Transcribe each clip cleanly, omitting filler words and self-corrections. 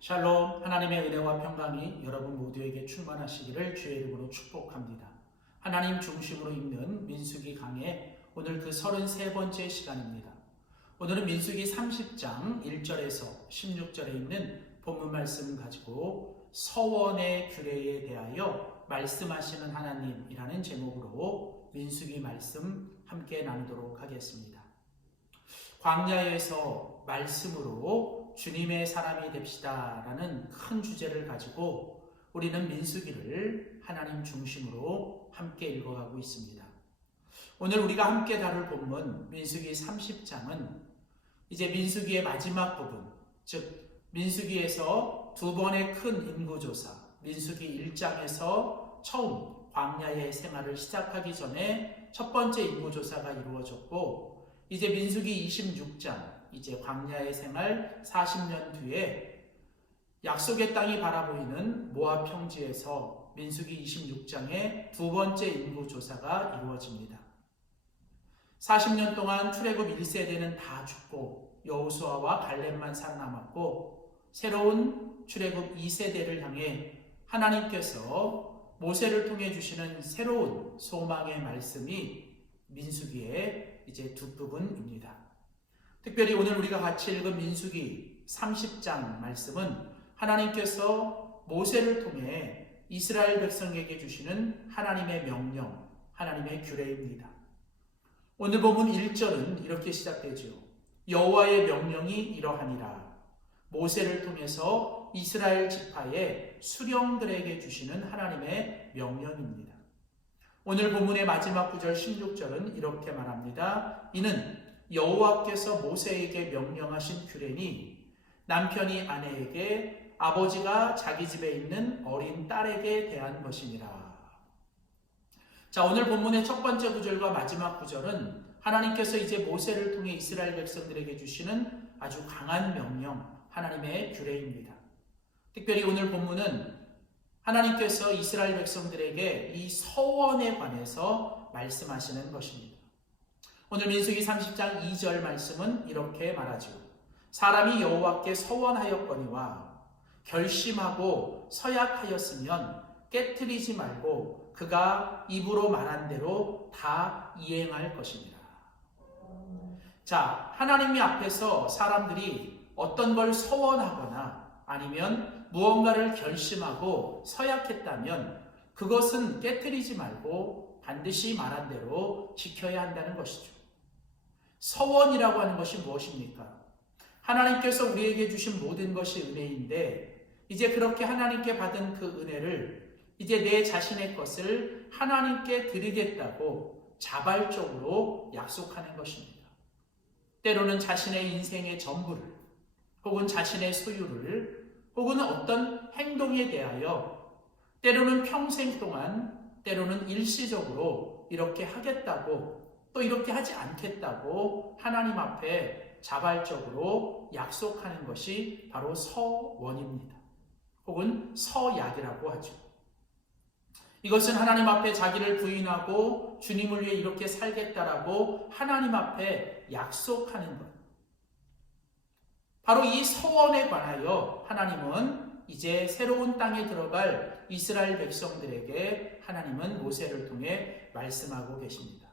샬롬, 하나님의 은혜와 평강이 여러분 모두에게 충만하시기를 주의 이름으로 축복합니다. 하나님 중심으로 읽는 민수기 강의 오늘 그 33번째 시간입니다. 오늘은 민수기 30장 1절에서 16절에 있는 본문 말씀 가지고 서원의 규례에 대하여 말씀하시는 하나님이라는 제목으로 민수기 말씀 함께 나누도록 하겠습니다. 광야에서 말씀으로 주님의 사람이 됩시다 라는 큰 주제를 가지고 우리는 민수기를 하나님 중심으로 함께 읽어가고 있습니다. 오늘 우리가 함께 다룰 본문 민수기 30장은 이제 민수기의 마지막 부분, 즉 민수기에서 두 번의 큰 인구조사, 민수기 1장에서 처음 광야의 생활을 시작하기 전에 첫 번째 인구조사가 이루어졌고, 이제 민수기 26장, 이제 광야의 생활 40년 뒤에 약속의 땅이 바라보이는 모압 평지에서 민수기 26장의 두 번째 인구조사가 이루어집니다. 40년 동안 출애굽 1세대는 다 죽고 여호수아와 갈렙만 살아남았고, 새로운 출애굽 2세대를 향해 하나님께서 모세를 통해 주시는 새로운 소망의 말씀이 민수기의 이제 뒷부분입니다. 특별히 오늘 우리가 같이 읽은 민수기 30장 말씀은 하나님께서 모세를 통해 이스라엘 백성에게 주시는 하나님의 명령, 하나님의 규례입니다. 오늘 본문 1절은 이렇게 시작되죠. 여호와의 명령이 이러하니라. 모세를 통해서 이스라엘 지파의 수령들에게 주시는 하나님의 명령입니다. 오늘 본문의 마지막 구절 16절은 이렇게 말합니다. 이는 여호와께서 모세에게 명령하신 규례니 남편이 아내에게, 아버지가 자기 집에 있는 어린 딸에게 대한 것이니라. 자, 오늘 본문의 첫 번째 구절과 마지막 구절은 하나님께서 이제 모세를 통해 이스라엘 백성들에게 주시는 아주 강한 명령, 하나님의 규례입니다. 특별히 오늘 본문은 하나님께서 이스라엘 백성들에게 이 서원에 관해서 말씀하시는 것입니다. 오늘 민수기 30장 2절 말씀은 이렇게 말하죠. 사람이 여호와께 서원하였거니와 결심하고 서약하였으면 깨트리지 말고 그가 입으로 말한 대로 다 이행할 것이니라. 자, 하나님 앞에서 사람들이 어떤 걸 서원하거나 아니면 무언가를 결심하고 서약했다면 그것은 깨트리지 말고 반드시 말한 대로 지켜야 한다는 것이죠. 서원이라고 하는 것이 무엇입니까? 하나님께서 우리에게 주신 모든 것이 은혜인데, 이제 그렇게 하나님께 받은 그 은혜를 이제 내 자신의 것을 하나님께 드리겠다고 자발적으로 약속하는 것입니다. 때로는 자신의 인생의 전부를, 혹은 자신의 소유를, 혹은 어떤 행동에 대하여 때로는 평생 동안, 때로는 일시적으로 이렇게 하겠다고, 또 이렇게 하지 않겠다고 하나님 앞에 자발적으로 약속하는 것이 바로 서원입니다. 혹은 서약이라고 하죠. 이것은 하나님 앞에 자기를 부인하고 주님을 위해 이렇게 살겠다라고 하나님 앞에 약속하는 것. 바로 이 서원에 관하여 하나님은 이제 새로운 땅에 들어갈 이스라엘 백성들에게 하나님은 모세를 통해 말씀하고 계십니다.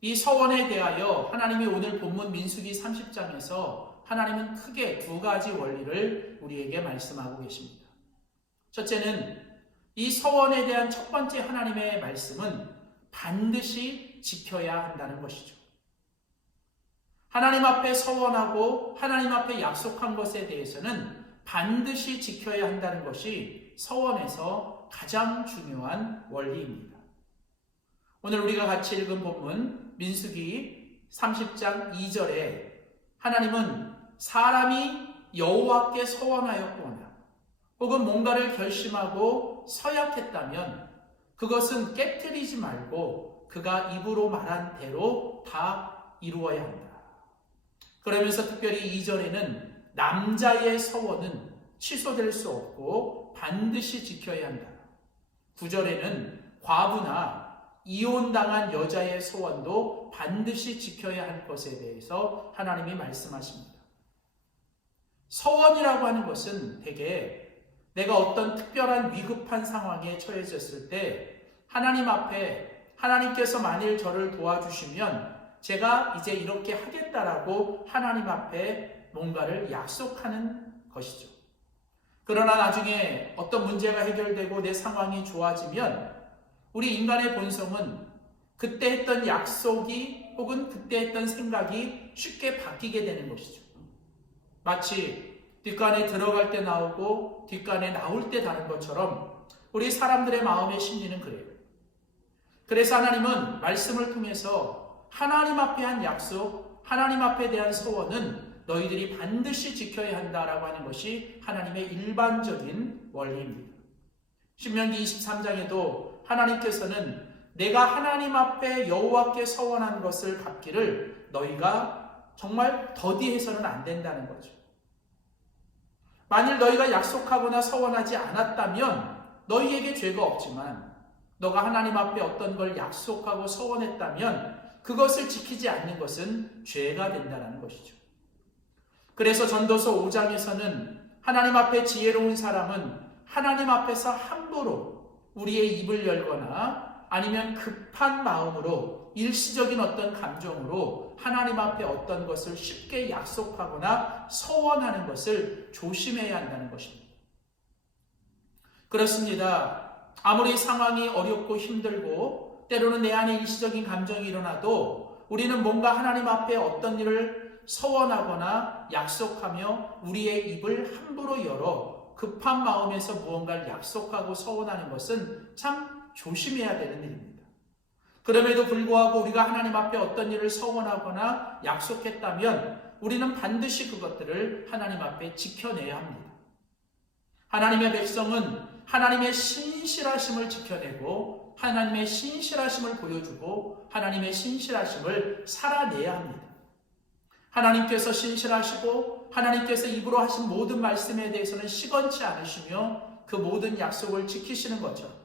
이 서원에 대하여 하나님이 오늘 본문 민수기 30장에서 하나님은 크게 두 가지 원리를 우리에게 말씀하고 계십니다. 첫째는 이 서원에 대한 첫 번째 하나님의 말씀은 반드시 지켜야 한다는 것이죠. 하나님 앞에 서원하고 하나님 앞에 약속한 것에 대해서는 반드시 지켜야 한다는 것이 서원에서 가장 중요한 원리입니다. 오늘 우리가 같이 읽은 본문 민수기 30장 2절에 하나님은 사람이 여호와께 서원하였거나 혹은 뭔가를 결심하고 서약했다면 그것은 깨트리지 말고 그가 입으로 말한 대로 다 이루어야 한다. 그러면서 특별히 2절에는 남자의 서원은 취소될 수 없고 반드시 지켜야 한다. 9절에는 과부나 이혼당한 여자의 소원도 반드시 지켜야 할 것에 대해서 하나님이 말씀하십니다. 서원이라고 하는 것은 대개 내가 어떤 특별한 위급한 상황에 처해졌을 때 하나님 앞에 하나님께서 만일 저를 도와주시면 제가 이제 이렇게 하겠다라고 하나님 앞에 뭔가를 약속하는 것이죠. 그러나 나중에 어떤 문제가 해결되고 내 상황이 좋아지면 우리 인간의 본성은 그때 했던 약속이 혹은 그때 했던 생각이 쉽게 바뀌게 되는 것이죠. 마치 뒷간에 들어갈 때 나오고 뒷간에 나올 때 다른 것처럼 우리 사람들의 마음의 심리는 그래요. 그래서 하나님은 말씀을 통해서 하나님 앞에 한 약속, 하나님 앞에 대한 소원은 너희들이 반드시 지켜야 한다라고 하는 것이 하나님의 일반적인 원리입니다. 신명기 23장에도 하나님께서는 내가 하나님 앞에 여호와께 서원한 것을 갚기를 너희가 정말 더디해서는 안 된다는 거죠. 만일 너희가 약속하거나 서원하지 않았다면 너희에게 죄가 없지만 너가 하나님 앞에 어떤 걸 약속하고 서원했다면 그것을 지키지 않는 것은 죄가 된다는 것이죠. 그래서 전도서 5장에서는 하나님 앞에 지혜로운 사람은 하나님 앞에서 함부로 우리의 입을 열거나 아니면 급한 마음으로 일시적인 어떤 감정으로 하나님 앞에 어떤 것을 쉽게 약속하거나 서원하는 것을 조심해야 한다는 것입니다. 그렇습니다. 아무리 상황이 어렵고 힘들고 때로는 내 안에 일시적인 감정이 일어나도 우리는 뭔가 하나님 앞에 어떤 일을 서원하거나 약속하며 우리의 입을 함부로 열어 급한 마음에서 무언가를 약속하고 서원하는 것은 참 조심해야 되는 일입니다. 그럼에도 불구하고 우리가 하나님 앞에 어떤 일을 서원하거나 약속했다면 우리는 반드시 그것들을 하나님 앞에 지켜내야 합니다. 하나님의 백성은 하나님의 신실하심을 지켜내고 하나님의 신실하심을 보여주고 하나님의 신실하심을 살아내야 합니다. 하나님께서 신실하시고 하나님께서 입으로 하신 모든 말씀에 대해서는 시건치 않으시며 그 모든 약속을 지키시는 것처럼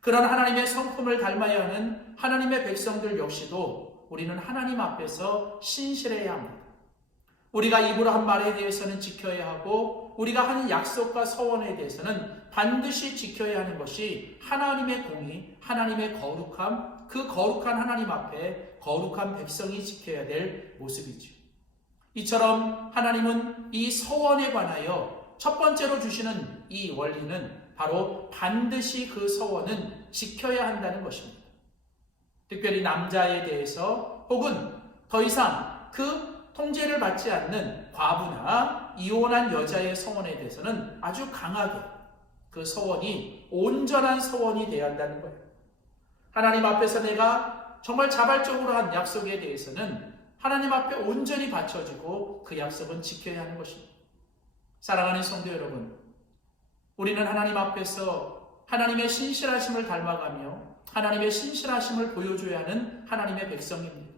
그런 하나님의 성품을 닮아야 하는 하나님의 백성들 역시도 우리는 하나님 앞에서 신실해야 합니다. 우리가 입으로 한 말에 대해서는 지켜야 하고 우리가 하는 약속과 서원에 대해서는 반드시 지켜야 하는 것이 하나님의 공의, 하나님의 거룩함, 그 거룩한 하나님 앞에 거룩한 백성이 지켜야 될 모습이죠. 이처럼 하나님은 이 서원에 관하여 첫 번째로 주시는 이 원리는 바로 반드시 그 서원은 지켜야 한다는 것입니다. 특별히 남자에 대해서 혹은 더 이상 그 통제를 받지 않는 과부나 이혼한 여자의 서원에 대해서는 아주 강하게 그 서원이 온전한 서원이 되어야 한다는 거예요. 하나님 앞에서 내가 정말 자발적으로 한 약속에 대해서는 하나님 앞에 온전히 바쳐지고 그 약속은 지켜야 하는 것입니다. 사랑하는 성도 여러분, 우리는 하나님 앞에서 하나님의 신실하심을 닮아가며 하나님의 신실하심을 보여줘야 하는 하나님의 백성입니다.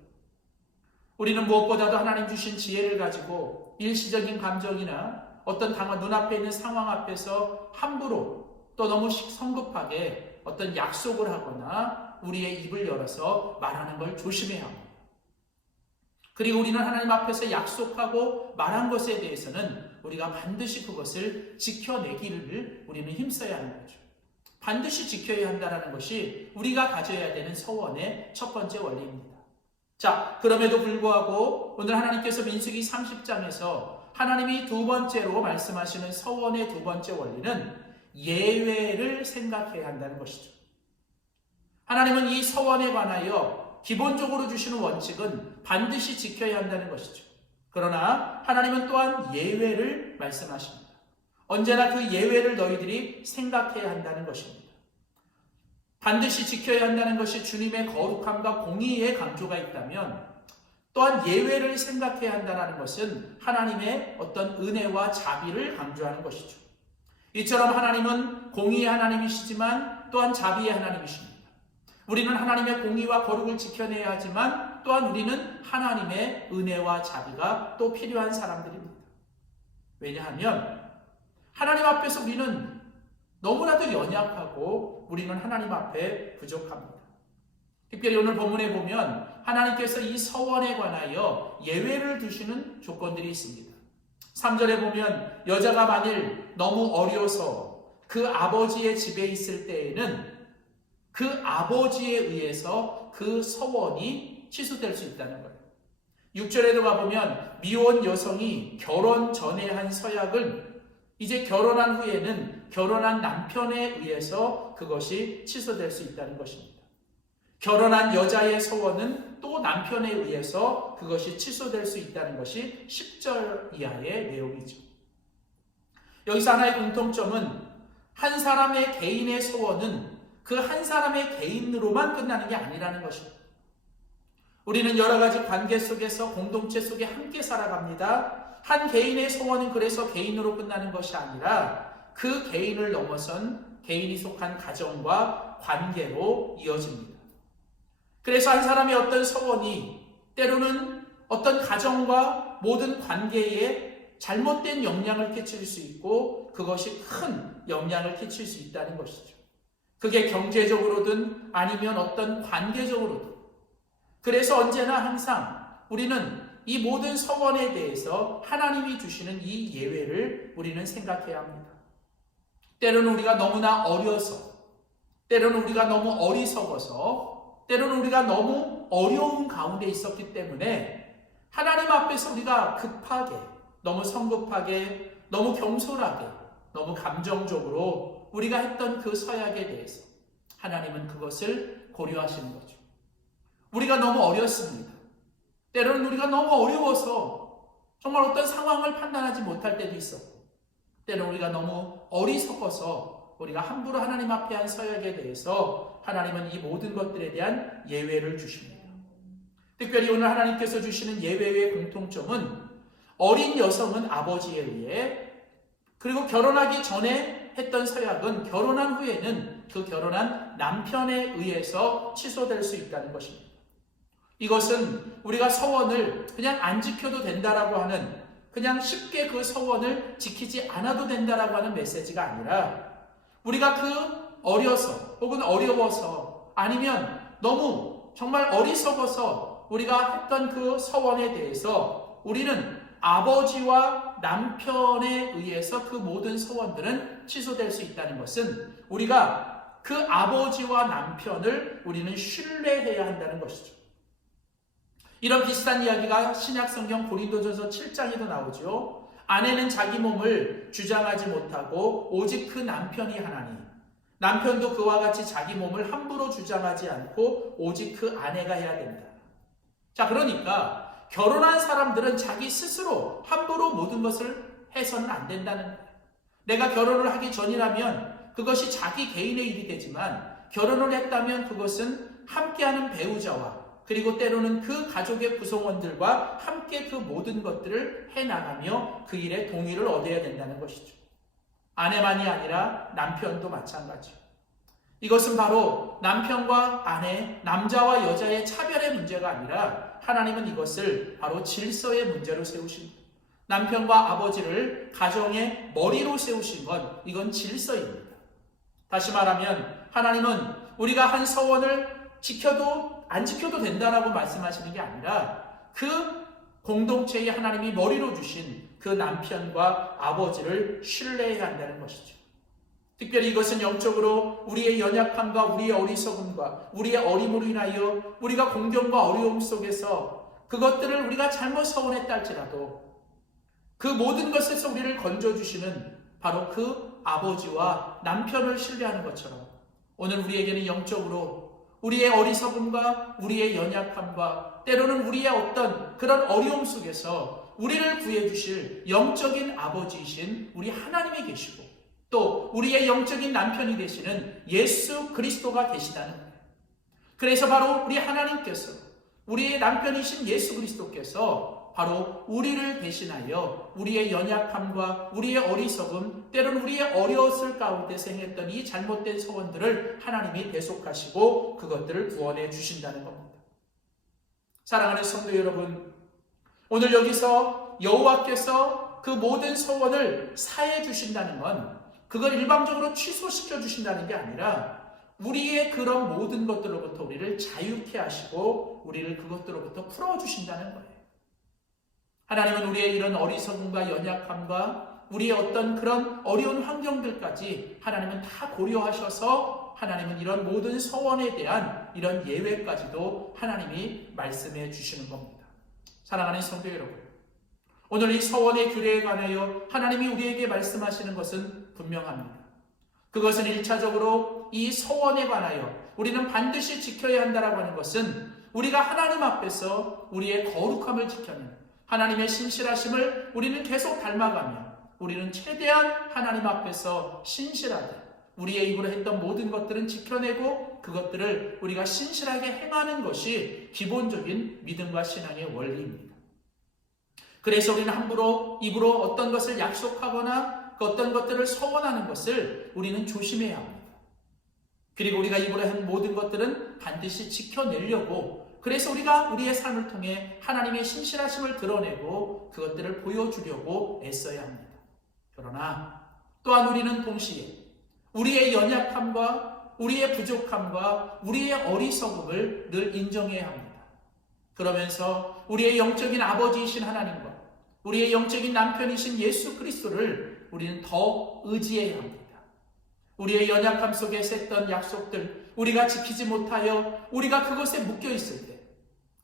우리는 무엇보다도 하나님 주신 지혜를 가지고 일시적인 감정이나 어떤 눈앞에 있는 상황 앞에서 함부로 또 너무 성급하게 어떤 약속을 하거나 우리의 입을 열어서 말하는 걸 조심해야 합니다. 그리고 우리는 하나님 앞에서 약속하고 말한 것에 대해서는 우리가 반드시 그것을 지켜내기를 우리는 힘써야 하는 거죠. 반드시 지켜야 한다는 것이 우리가 가져야 되는 서원의 첫 번째 원리입니다. 자, 그럼에도 불구하고 오늘 하나님께서 민수기 30장에서 하나님이 두 번째로 말씀하시는 서원의 두 번째 원리는 예외를 생각해야 한다는 것이죠. 하나님은 이 서원에 관하여 기본적으로 주시는 원칙은 반드시 지켜야 한다는 것이죠. 그러나 하나님은 또한 예외를 말씀하십니다. 언제나 그 예외를 너희들이 생각해야 한다는 것입니다. 반드시 지켜야 한다는 것이 주님의 거룩함과 공의의 강조가 있다면 또한 예외를 생각해야 한다는 것은 하나님의 어떤 은혜와 자비를 강조하는 것이죠. 이처럼 하나님은 공의의 하나님이시지만 또한 자비의 하나님이십니다. 우리는 하나님의 공의와 거룩을 지켜내야 하지만 또한 우리는 하나님의 은혜와 자비가 또 필요한 사람들입니다. 왜냐하면 하나님 앞에서 우리는 너무나도 연약하고 우리는 하나님 앞에 부족합니다. 특별히 오늘 본문에 보면 하나님께서 이 서원에 관하여 예외를 두시는 조건들이 있습니다. 3절에 보면 여자가 만일 너무 어려서 그 아버지의 집에 있을 때에는 그 아버지에 의해서 그 서원이 취소될 수 있다는 거예요. 6절에도 가보면 미혼 여성이 결혼 전에 한 서약은 이제 결혼한 후에는 결혼한 남편에 의해서 그것이 취소될 수 있다는 것입니다. 결혼한 여자의 서원은 또 남편에 의해서 그것이 취소될 수 있다는 것이 10절 이하의 내용이죠. 여기서 하나의 공통점은 한 사람의 개인의 서원은 그 한 사람의 개인으로만 끝나는 게 아니라는 것입니다. 우리는 여러 가지 관계 속에서 공동체 속에 함께 살아갑니다. 한 개인의 소원은 그래서 개인으로 끝나는 것이 아니라 그 개인을 넘어선 개인이 속한 가정과 관계로 이어집니다. 그래서 한 사람의 어떤 소원이 때로는 어떤 가정과 모든 관계에 잘못된 영향을 끼칠 수 있고 그것이 큰 영향을 끼칠 수 있다는 것이죠. 그게 경제적으로든 아니면 어떤 관계적으로든. 그래서 언제나 항상 우리는 이 모든 서원에 대해서 하나님이 주시는 이 예외를 우리는 생각해야 합니다. 때로는 우리가 너무나 어려서, 때로는 우리가 너무 어리석어서, 때로는 우리가 너무 어려운 가운데 있었기 때문에 하나님 앞에서 우리가 급하게, 너무 성급하게, 너무 경솔하게, 너무 감정적으로 우리가 했던 그 서약에 대해서 하나님은 그것을 고려하시는 거죠. 우리가 너무 어렸습니다. 때로는 우리가 너무 어려워서 정말 어떤 상황을 판단하지 못할 때도 있었고, 때로는 우리가 너무 어리석어서 우리가 함부로 하나님 앞에 한 서약에 대해서 하나님은 이 모든 것들에 대한 예외를 주십니다. 특별히 오늘 하나님께서 주시는 예외의 공통점은 어린 여성은 아버지에 의해, 그리고 결혼하기 전에 했던 서약은 결혼한 후에는 그 결혼한 남편에 의해서 취소될 수 있다는 것입니다. 이것은 우리가 서원을 그냥 안 지켜도 된다라고 하는, 그냥 쉽게 그 서원을 지키지 않아도 된다라고 하는 메시지가 아니라 우리가 그 어려서 혹은 어려워서 아니면 너무 정말 어리석어서 우리가 했던 그 서원에 대해서 우리는 아버지와 남편에 의해서 그 모든 서원들은 취소될 수 있다는 것은 우리가 그 아버지와 남편을 우리는 신뢰해야 한다는 것이죠. 이런 비슷한 이야기가 신약성경 고린도전서 7장에도 나오죠. 아내는 자기 몸을 주장하지 못하고 오직 그 남편이 하나니 남편도 그와 같이 자기 몸을 함부로 주장하지 않고 오직 그 아내가 해야 된다. 자, 그러니까 결혼한 사람들은 자기 스스로 함부로 모든 것을 해서는 안 된다는 거예요. 내가 결혼을 하기 전이라면 그것이 자기 개인의 일이 되지만 결혼을 했다면 그것은 함께하는 배우자와 그리고 때로는 그 가족의 구성원들과 함께 그 모든 것들을 해나가며 그 일에 동의를 얻어야 된다는 것이죠. 아내만이 아니라 남편도 마찬가지요. 이것은 바로 남편과 아내, 남자와 여자의 차별의 문제가 아니라 하나님은 이것을 바로 질서의 문제로 세우신 거예요. 남편과 아버지를 가정의 머리로 세우신 건 이건 질서입니다. 다시 말하면 하나님은 우리가 한 서원을 지켜도 안 지켜도 된다라고 말씀하시는 게 아니라 그 공동체에 하나님이 머리로 주신 그 남편과 아버지를 신뢰해야 한다는 것이죠. 특별히 이것은 영적으로 우리의 연약함과 우리의 어리석음과 우리의 어림으로 인하여 우리가 공경과 어려움 속에서 그것들을 우리가 잘못 서원했다 할지라도 그 모든 것에서 우리를 건져주시는 바로 그 아버지와 남편을 신뢰하는 것처럼 오늘 우리에게는 영적으로 우리의 어리석음과 우리의 연약함과 때로는 우리의 어떤 그런 어려움 속에서 우리를 구해주실 영적인 아버지이신 우리 하나님이 계시고 또 우리의 영적인 남편이 되시는 예수 그리스도가 계시다는 거예요. 그래서 바로 우리 하나님께서 우리의 남편이신 예수 그리스도께서 바로 우리를 대신하여 우리의 연약함과 우리의 어리석음, 때로는 우리의 어려웠을 가운데서 행했던 이 잘못된 소원들을 하나님이 대속하시고 그것들을 구원해 주신다는 겁니다. 사랑하는 성도 여러분, 오늘 여기서 여호와께서 그 모든 소원을 사해 주신다는 건 그걸 일방적으로 취소시켜 주신다는 게 아니라 우리의 그런 모든 것들로부터 우리를 자유케 하시고 우리를 그것들로부터 풀어주신다는 거예요. 하나님은 우리의 이런 어리석음과 연약함과 우리의 어떤 그런 어려운 환경들까지 하나님은 다 고려하셔서 하나님은 이런 모든 서원에 대한 이런 예외까지도 하나님이 말씀해 주시는 겁니다. 사랑하는 성도 여러분, 오늘 이 서원의 규례에 관하여 하나님이 우리에게 말씀하시는 것은 분명합니다. 그것은 1차적으로 이 서원에 관하여 우리는 반드시 지켜야 한다라고 하는 것은 우리가 하나님 앞에서 우리의 거룩함을 지켜내는 하나님의 신실하심을 우리는 계속 닮아가며 우리는 최대한 하나님 앞에서 신실하게 우리의 입으로 했던 모든 것들은 지켜내고 그것들을 우리가 신실하게 행하는 것이 기본적인 믿음과 신앙의 원리입니다. 그래서 우리는 함부로 입으로 어떤 것을 약속하거나 그 어떤 것들을 서원하는 것을 우리는 조심해야 합니다. 그리고 우리가 입으로 한 모든 것들은 반드시 지켜내려고, 그래서 우리가 우리의 삶을 통해 하나님의 신실하심을 드러내고 그것들을 보여주려고 애써야 합니다. 그러나 또한 우리는 동시에 우리의 연약함과 우리의 부족함과 우리의 어리석음을 늘 인정해야 합니다. 그러면서 우리의 영적인 아버지이신 하나님과 우리의 영적인 남편이신 예수 그리스도를 우리는 더 의지해야 합니다. 우리의 연약함 속에 했던 약속들 우리가 지키지 못하여 우리가 그것에 묶여 있을 때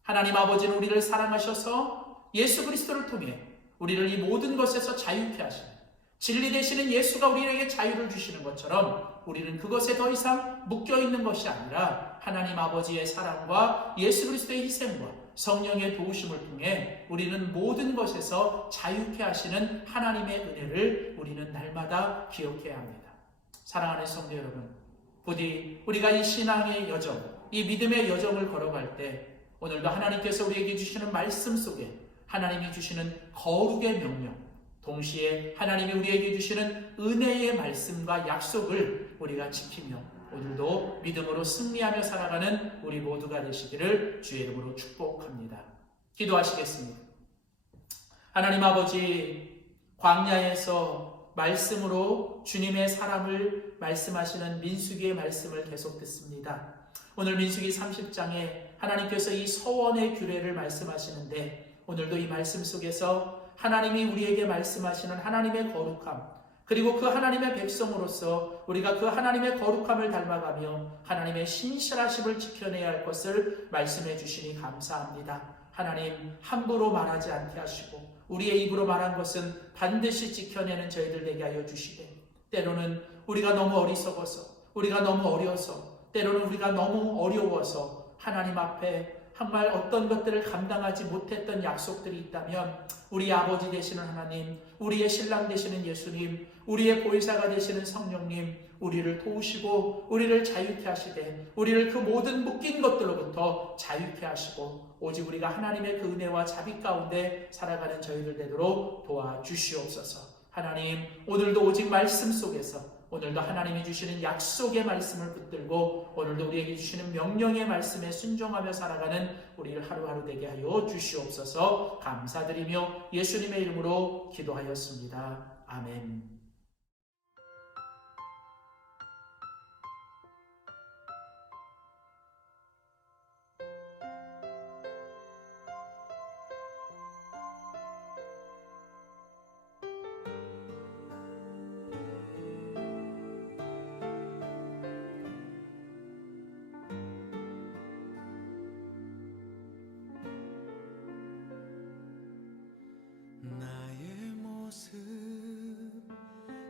하나님 아버지는 우리를 사랑하셔서 예수 그리스도를 통해 우리를 이 모든 것에서 자유케 하시는 진리 되시는 예수가 우리에게 자유를 주시는 것처럼 우리는 그것에 더 이상 묶여 있는 것이 아니라 하나님 아버지의 사랑과 예수 그리스도의 희생과 성령의 도우심을 통해 우리는 모든 것에서 자유케 하시는 하나님의 은혜를 우리는 날마다 기억해야 합니다. 사랑하는 성도 여러분, 부디 우리가 이 신앙의 여정, 이 믿음의 여정을 걸어갈 때 오늘도 하나님께서 우리에게 주시는 말씀 속에 하나님이 주시는 거룩의 명령, 동시에 하나님이 우리에게 주시는 은혜의 말씀과 약속을 우리가 지키며 오늘도 믿음으로 승리하며 살아가는 우리 모두가 되시기를 주의 이름으로 축복합니다. 기도하시겠습니다. 하나님 아버지, 광야에서 말씀으로 주님의 사랑을 말씀하시는 민수기의 말씀을 계속 듣습니다. 오늘 민수기 30장에 하나님께서 이 서원의 규례를 말씀하시는데 오늘도 이 말씀 속에서 하나님이 우리에게 말씀하시는 하나님의 거룩함, 그리고 그 하나님의 백성으로서 우리가 그 하나님의 거룩함을 닮아가며 하나님의 신실하심을 지켜내야 할 것을 말씀해 주시니 감사합니다. 하나님, 함부로 말하지 않게 하시고 우리의 입으로 말한 것은 반드시 지켜내는 저희들 되게 하여 주시되, 때로는 우리가 너무 어리석어서, 우리가 너무 어려서, 때로는 우리가 너무 어려워서 하나님 앞에 정말 어떤 것들을 감당하지 못했던 약속들이 있다면 우리 아버지 되시는 하나님, 우리의 신랑 되시는 예수님, 우리의 보혜사가 되시는 성령님, 우리를 도우시고 우리를 자유케 하시되 우리를 그 모든 묶인 것들로부터 자유케 하시고 오직 우리가 하나님의 그 은혜와 자비 가운데 살아가는 저희들 되도록 도와주시옵소서. 하나님, 오늘도 오직 말씀 속에서 오늘도 하나님이 주시는 약속의 말씀을 붙들고 오늘도 우리에게 주시는 명령의 말씀에 순종하며 살아가는 우리를 하루하루 되게 하여 주시옵소서. 감사드리며 예수님의 이름으로 기도하였습니다. 아멘.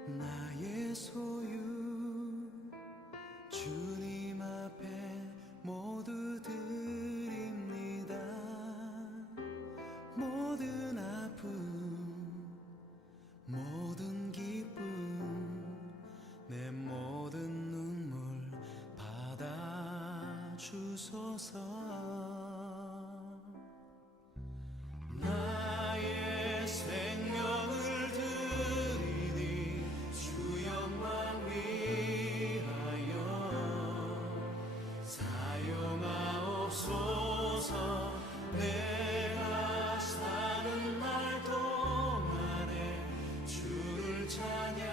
나의 소유 주님 앞에 모두 드립니다. 모든 아픔 모든 기쁨 내 모든 눈물 받아주소서. 내가 사는 날 동안에 주를 찬양하며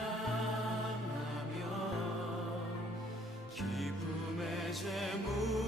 기쁨의 제물